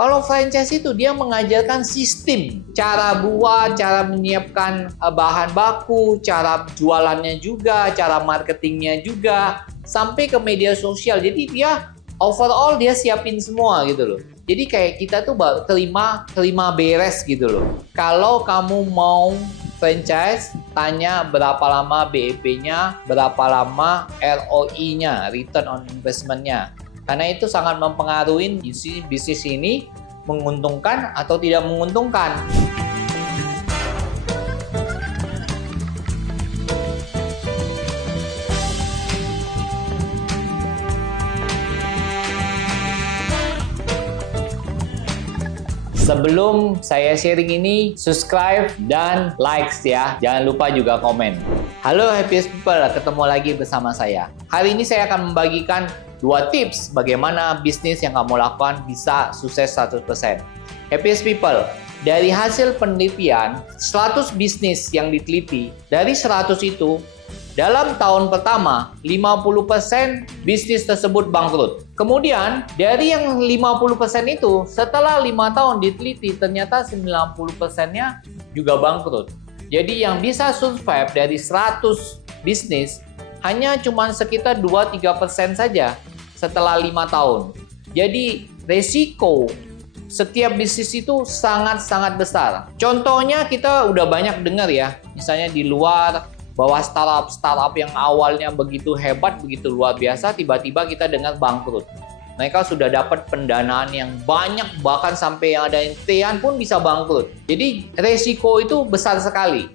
Kalau franchise itu dia mengajarkan sistem, cara buat, cara menyiapkan bahan baku, cara jualannya juga, cara marketingnya juga, sampai ke media sosial. Jadi dia overall dia siapin semua gitu loh. Jadi kayak kita tuh terima beres gitu loh. Kalau kamu mau franchise, tanya berapa lama BEP-nya, berapa lama ROI-nya, return on investment-nya. Karena itu sangat mempengaruhi bisnis ini menguntungkan atau tidak menguntungkan. Sebelum saya sharing ini, subscribe dan likes ya. Jangan lupa juga komen. Halo Happiest People, ketemu lagi bersama saya. Hari ini saya akan membagikan 2 tips bagaimana bisnis yang kamu lakukan bisa sukses 100%. Happiest People, dari hasil penelitian, 100 bisnis yang diteliti, dari 100 itu, dalam tahun pertama, 50% bisnis tersebut bangkrut. Kemudian, dari yang 50% itu, setelah 5 tahun diteliti, ternyata 90%-nya juga bangkrut. Jadi yang bisa survive dari 100 bisnis, hanya cuma sekitar 2-3% saja setelah 5 tahun. Jadi, resiko setiap bisnis itu sangat-sangat besar. Contohnya kita udah banyak dengar ya, misalnya di luar, bahwa startup yang awalnya begitu hebat, begitu luar biasa, tiba-tiba kita dengar bangkrut. Mereka sudah dapat pendanaan yang banyak, bahkan sampai yang ada yang triliunan pun bisa bangkrut. Jadi resiko itu besar sekali.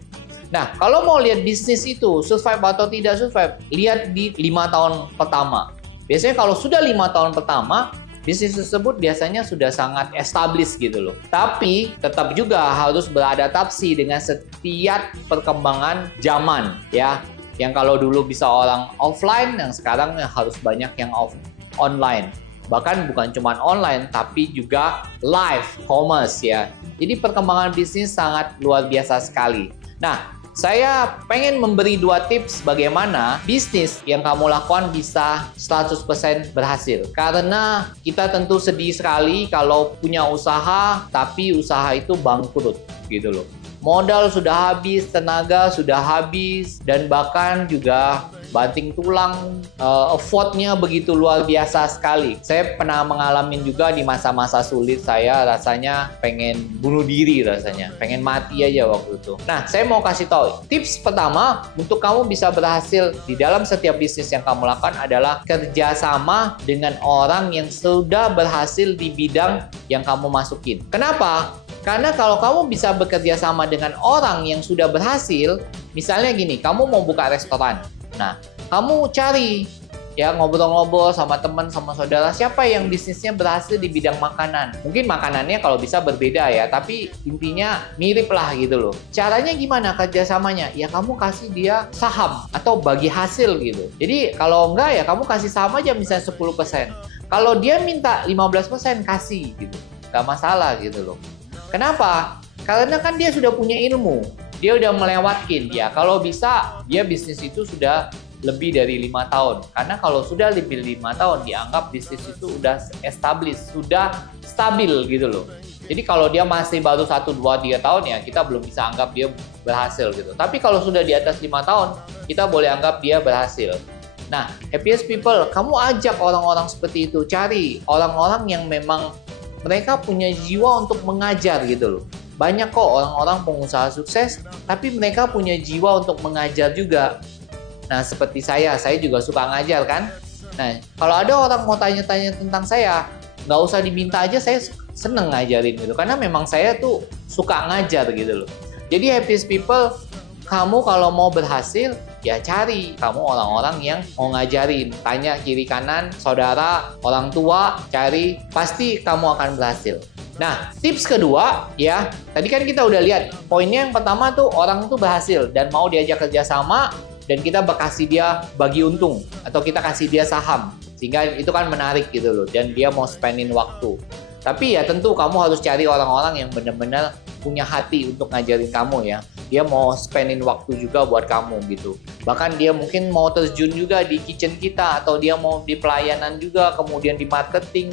Nah, kalau mau lihat bisnis itu survive atau tidak survive, lihat di 5 tahun pertama. Biasanya kalau sudah 5 tahun pertama, bisnis tersebut biasanya sudah sangat established gitu loh. Tapi tetap juga harus beradaptasi dengan setiap perkembangan zaman ya. Yang kalau dulu bisa orang offline, yang sekarang harus banyak yang online. Bahkan bukan cuma online, tapi juga live commerce ya. Jadi perkembangan bisnis sangat luar biasa sekali. Nah, saya pengen memberi 2 tips bagaimana bisnis yang kamu lakukan bisa 100% berhasil. Karena kita tentu sedih sekali kalau punya usaha, tapi usaha itu bangkrut gitu loh. Modal sudah habis, tenaga sudah habis, dan bahkan juga banting tulang, effortnya begitu luar biasa sekali. Saya pernah mengalami juga di masa-masa sulit saya rasanya pengen bunuh diri rasanya. Pengen mati aja waktu itu. Nah, saya mau kasih tahu. Tips pertama untuk kamu bisa berhasil di dalam setiap bisnis yang kamu lakukan adalah kerjasama dengan orang yang sudah berhasil di bidang yang kamu masukin. Kenapa? Karena kalau kamu bisa bekerja sama dengan orang yang sudah berhasil, misalnya gini, kamu mau buka restoran. Nah, kamu cari ya ngobrol-ngobrol sama teman, sama saudara, siapa yang bisnisnya berhasil di bidang makanan. Mungkin makanannya kalau bisa berbeda ya, tapi intinya mirip lah gitu loh. Caranya gimana kerjasamanya? Ya kamu kasih dia saham atau bagi hasil gitu. Jadi kalau enggak ya kamu kasih saham aja misalnya 10%. Kalau dia minta 15% kasih gitu. Nggak masalah gitu loh. Kenapa? Karena kan dia sudah punya ilmu. Dia udah melewatkin ya. Kalau bisa, dia bisnis itu sudah lebih dari 5 tahun. Karena kalau sudah lebih 5 tahun, dianggap bisnis itu udah established, sudah stabil gitu loh. Jadi kalau dia masih baru 1, 2, 3 tahun ya, kita belum bisa anggap dia berhasil gitu. Tapi kalau sudah di atas 5 tahun, kita boleh anggap dia berhasil. Nah, Happiest People, kamu ajak orang-orang seperti itu. Cari orang-orang yang memang mereka punya jiwa untuk mengajar gitu loh. Banyak kok orang-orang pengusaha sukses, tapi mereka punya jiwa untuk mengajar juga. Nah, seperti saya juga suka ngajar kan. Nah, kalau ada orang mau tanya-tanya tentang saya, nggak usah diminta aja, saya seneng ngajarin gitu. Karena memang saya tuh suka ngajar gitu loh. Jadi Happiest People, kamu kalau mau berhasil, ya cari kamu orang-orang yang mau ngajarin. Tanya kiri kanan, saudara, orang tua, cari, pasti kamu akan berhasil. Nah, tips kedua ya, tadi kan kita udah lihat poinnya. Yang pertama tuh orang tuh berhasil dan mau diajak kerjasama, dan kita kasih dia bagi untung atau kita kasih dia saham, sehingga itu kan menarik gitu loh, dan dia mau spendin waktu. Tapi ya tentu kamu harus cari orang-orang yang benar-benar punya hati untuk ngajarin kamu ya. Dia mau spendin waktu juga buat kamu gitu. Bahkan dia mungkin mau terjun juga di kitchen kita, atau dia mau di pelayanan juga, kemudian di marketing.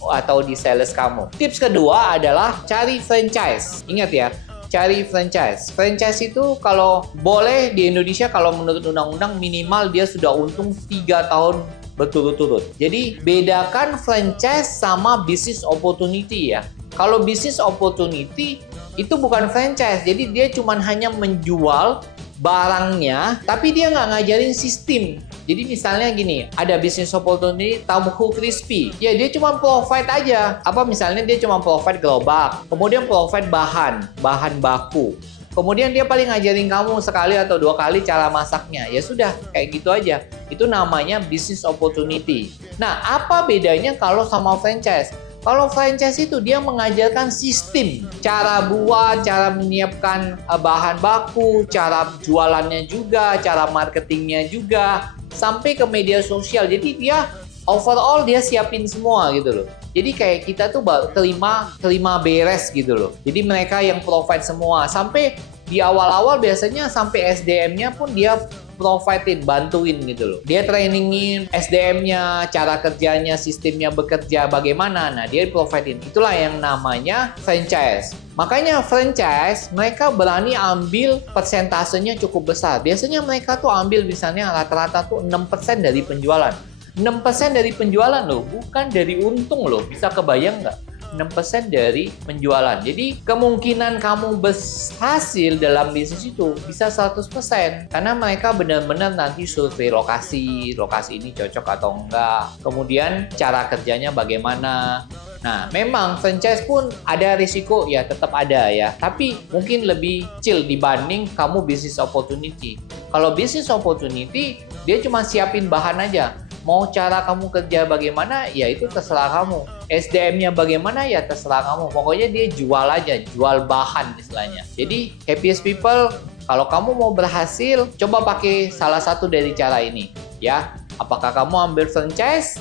atau di sales kamu. Tips kedua adalah cari franchise. Ingat ya, cari franchise. Franchise itu kalau boleh di Indonesia, kalau menurut undang-undang minimal dia sudah untung 3 tahun berturut-turut. Jadi bedakan franchise sama business opportunity ya. Kalau business opportunity itu bukan franchise, jadi dia cuma hanya menjual barangnya, tapi dia nggak ngajarin sistem. Jadi misalnya gini, ada business opportunity tahu crispy, ya dia cuma provide aja. Apa misalnya dia cuma provide gerobak, kemudian provide bahan baku. Kemudian dia paling ngajarin kamu sekali atau 2 kali cara masaknya. Ya sudah, kayak gitu aja. Itu namanya business opportunity. Nah, apa bedanya kalau sama franchise? Kalau franchise itu dia mengajarkan sistem, cara buat, cara menyiapkan bahan baku, cara jualannya juga, cara marketingnya juga, sampai ke media sosial. Jadi dia overall dia siapin semua gitu loh. Jadi kayak kita tuh terima beres gitu loh. Jadi mereka yang provide semua. Sampai di awal-awal biasanya sampai SDM-nya pun dia providein, bantuin gitu loh. Dia trainingin SDM-nya, cara kerjanya, sistemnya bekerja bagaimana. Nah, dia providein. Itulah yang namanya franchise. Makanya franchise, mereka berani ambil persentasenya cukup besar. Biasanya mereka tuh ambil misalnya rata-rata tuh 6% dari penjualan. 6% dari penjualan loh, bukan dari untung loh. Bisa kebayang nggak? 6% dari penjualan. Jadi kemungkinan kamu berhasil dalam bisnis itu bisa 100%. Karena mereka benar-benar nanti survei lokasi ini cocok atau enggak. Kemudian cara kerjanya bagaimana. Nah, memang franchise pun ada risiko ya, tetap ada ya. Tapi mungkin lebih kecil dibanding kamu bisnis opportunity. Kalau bisnis opportunity, dia cuma siapin bahan aja. Mau cara kamu kerja bagaimana, ya itu terserah kamu. SDM-nya bagaimana, ya terserah kamu. Pokoknya dia jual aja, jual bahan istilahnya. Jadi, happiest people, kalau kamu mau berhasil, coba pakai salah satu dari cara ini. Ya, apakah kamu ambil franchise,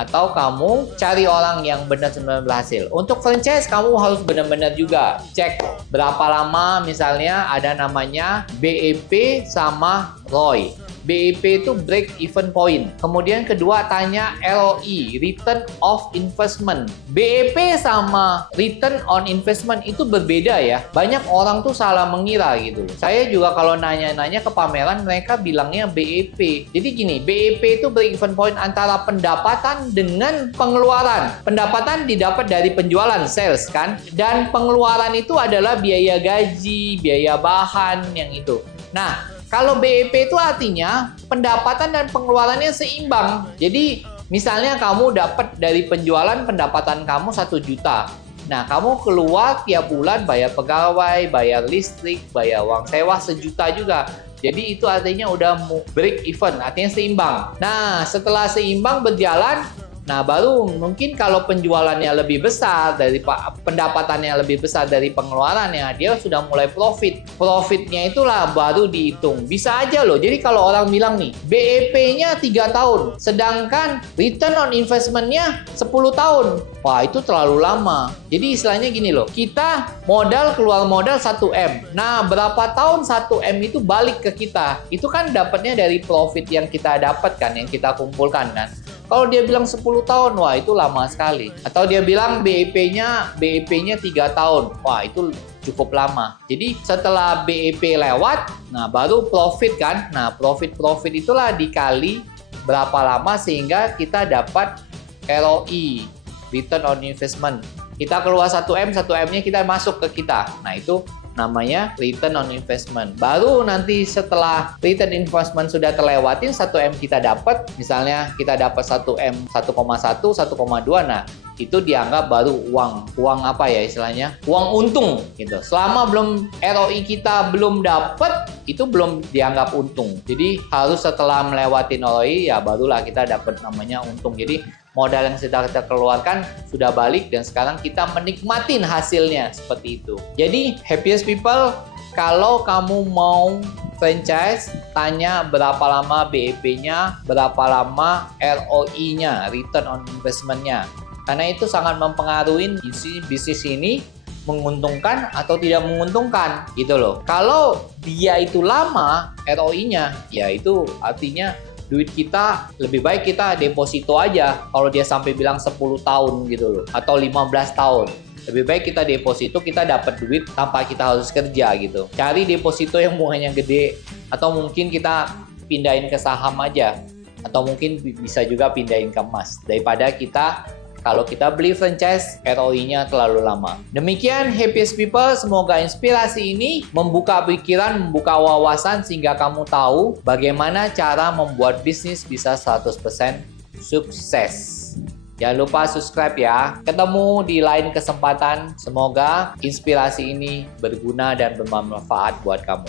atau kamu cari orang yang benar-benar berhasil. Untuk franchise, kamu harus benar-benar juga cek berapa lama, misalnya ada namanya BEP sama ROI. BEP itu break even point. Kemudian kedua tanya ROI, return of investment. BEP sama return on investment itu berbeda ya. Banyak orang tuh salah mengira gitu. Saya juga kalau nanya-nanya ke pameran, mereka bilangnya BEP. Jadi gini, BEP itu break even point antara pendapatan dengan pengeluaran. Pendapatan didapat dari penjualan, sales kan. Dan pengeluaran itu adalah biaya gaji, biaya bahan yang itu. Nah, kalau BEP itu artinya pendapatan dan pengeluarannya seimbang. Jadi misalnya kamu dapat dari penjualan pendapatan kamu 1 juta. Nah, kamu keluar tiap bulan bayar pegawai, bayar listrik, bayar uang sewa 1 juta juga. Jadi itu artinya udah break even, artinya seimbang. Nah, setelah seimbang berjalan, nah, baru mungkin kalau penjualannya lebih besar dari pendapatannya lebih besar dari pengeluarannya, dia sudah mulai profit. Profitnya itulah baru dihitung. Bisa aja loh. Jadi kalau orang bilang nih, BEP-nya 3 tahun, sedangkan return on investment-nya 10 tahun. Wah, itu terlalu lama. Jadi istilahnya gini loh, kita keluar modal 1M. Nah, berapa tahun 1M itu balik ke kita? Itu kan dapatnya dari profit yang kita dapatkan, yang kita kumpulkan kan. Kalau dia bilang 10 tahun, wah itu lama sekali. Atau dia bilang BEP-nya 3 tahun, wah itu cukup lama. Jadi setelah BEP lewat, nah baru profit kan. Nah profit itulah dikali berapa lama sehingga kita dapat ROI, return on investment. Kita keluar 1M, 1M-nya kita masuk ke kita. Nah itu namanya return on investment. Baru nanti setelah return investment sudah terlewatin, 1M kita dapat, misalnya kita dapat 1M 1,1, 1,2, nah itu dianggap baru uang apa ya istilahnya, uang untung gitu. Selama ROI kita belum dapat, itu belum dianggap untung. Jadi harus setelah melewati ROI ya barulah kita dapat namanya untung. Jadi modal yang sudah kita keluarkan sudah balik dan sekarang kita menikmatin hasilnya seperti itu. Jadi happiest people, kalau kamu mau franchise, tanya berapa lama BEP-nya, berapa lama ROI-nya, return on investment-nya. Karena itu sangat mempengaruhi bisnis ini menguntungkan atau tidak menguntungkan gitu loh. Kalau dia itu lama ROI-nya, ya itu artinya duit kita lebih baik kita deposito aja kalau dia sampai bilang 10 tahun gitu loh atau 15 tahun. Lebih baik kita deposito, kita dapat duit tanpa kita harus kerja gitu. Cari deposito yang bunganya gede atau mungkin kita pindahin ke saham aja atau mungkin bisa juga pindahin ke emas daripada kalau kita beli franchise, ROI-nya terlalu lama. Demikian Happiest People, semoga inspirasi ini membuka pikiran, membuka wawasan sehingga kamu tahu bagaimana cara membuat bisnis bisa 100% sukses. Jangan lupa subscribe ya. Ketemu di lain kesempatan. Semoga inspirasi ini berguna dan bermanfaat buat kamu.